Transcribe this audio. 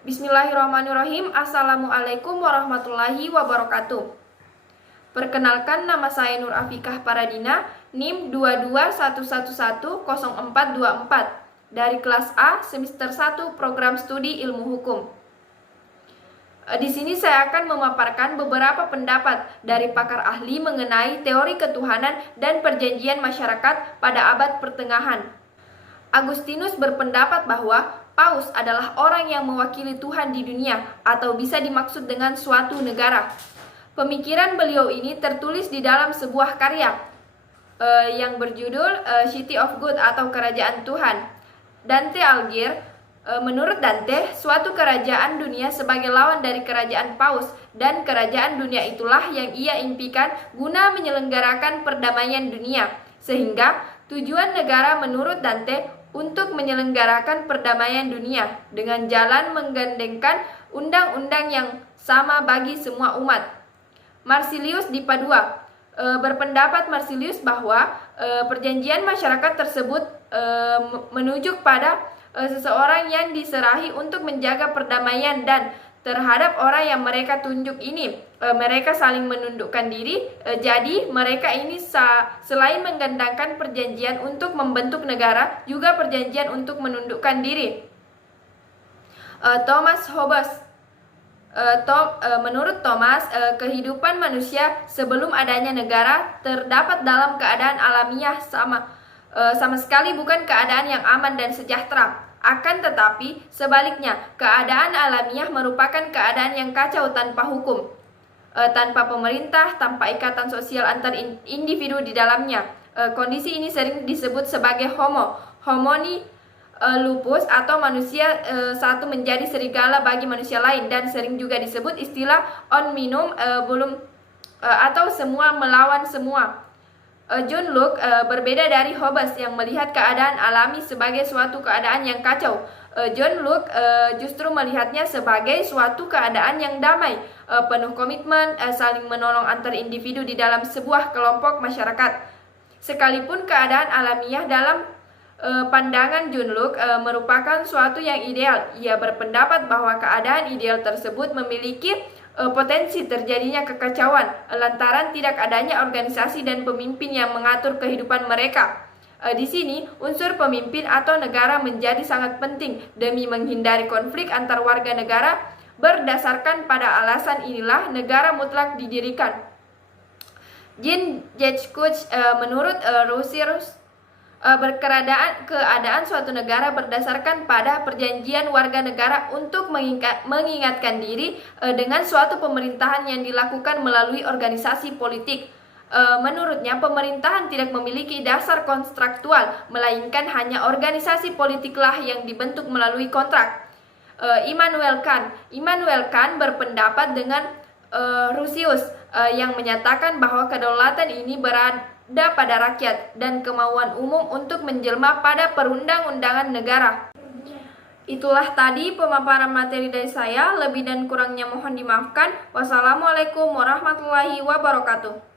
Bismillahirrahmanirrahim. Assalamualaikum warahmatullahi wabarakatuh. Perkenalkan, nama saya Nur Afikah Paradina, NIM 221110424 dari kelas A semester 1 program studi ilmu hukum. Di sini saya akan memaparkan beberapa pendapat dari pakar ahli mengenai teori ketuhanan dan perjanjian masyarakat pada abad pertengahan. Agustinus berpendapat bahwa Paus adalah orang yang mewakili Tuhan di dunia, atau bisa dimaksud dengan suatu negara. Pemikiran beliau ini tertulis di dalam sebuah karya yang berjudul City of God atau Kerajaan Tuhan. Dante Alighieri, menurut Dante, suatu kerajaan dunia sebagai lawan dari kerajaan Paus, dan kerajaan dunia itulah yang ia impikan guna menyelenggarakan perdamaian dunia. Sehingga tujuan negara menurut Dante untuk menyelenggarakan perdamaian dunia dengan jalan menggandengkan undang-undang yang sama bagi semua umat. Marsilius di Padua berpendapat bahwa perjanjian masyarakat tersebut menunjuk pada seseorang yang diserahi untuk menjaga perdamaian, dan terhadap orang yang mereka tunjuk ini mereka saling menundukkan diri. Jadi mereka ini selain menggandengkan perjanjian untuk membentuk negara, juga perjanjian untuk menundukkan diri. Thomas Hobbes, menurut Thomas, kehidupan manusia sebelum adanya negara terdapat dalam keadaan alamiah sama sekali bukan keadaan yang aman dan sejahtera. Akan tetapi, sebaliknya, keadaan alamiah merupakan keadaan yang kacau tanpa hukum, tanpa pemerintah, tanpa ikatan sosial antar individu di dalamnya. Kondisi ini sering disebut sebagai homini lupus, atau manusia satu menjadi serigala bagi manusia lain, dan sering juga disebut istilah omnium atau semua melawan semua. John Locke berbeda dari Hobbes yang melihat keadaan alami sebagai suatu keadaan yang kacau. John Locke justru melihatnya sebagai suatu keadaan yang damai, penuh komitmen, saling menolong antar individu di dalam sebuah kelompok masyarakat. Sekalipun keadaan alamiah dalam pandangan John Locke merupakan suatu yang ideal, ia berpendapat bahwa keadaan ideal tersebut memiliki potensi terjadinya kekacauan lantaran tidak adanya organisasi dan pemimpin yang mengatur kehidupan mereka. Di sini unsur pemimpin atau negara menjadi sangat penting demi menghindari konflik antar warga negara. Berdasarkan pada alasan inilah negara mutlak didirikan. Jean-Jacques menurut Rousseau, keadaan suatu negara berdasarkan pada perjanjian warga negara untuk mengingatkan diri dengan suatu pemerintahan yang dilakukan melalui organisasi politik. Menurutnya, pemerintahan tidak memiliki dasar kontraktual, melainkan hanya organisasi politiklah yang dibentuk melalui kontrak. Immanuel Kant berpendapat dengan Rousseau yang menyatakan bahwa kedaulatan ini berada pada rakyat dan kemauan umum untuk menjelma pada perundang-undangan negara. Itulah tadi pemaparan materi dari saya. Lebih dan kurangnya mohon dimaafkan. Wassalamualaikum warahmatullahi wabarakatuh.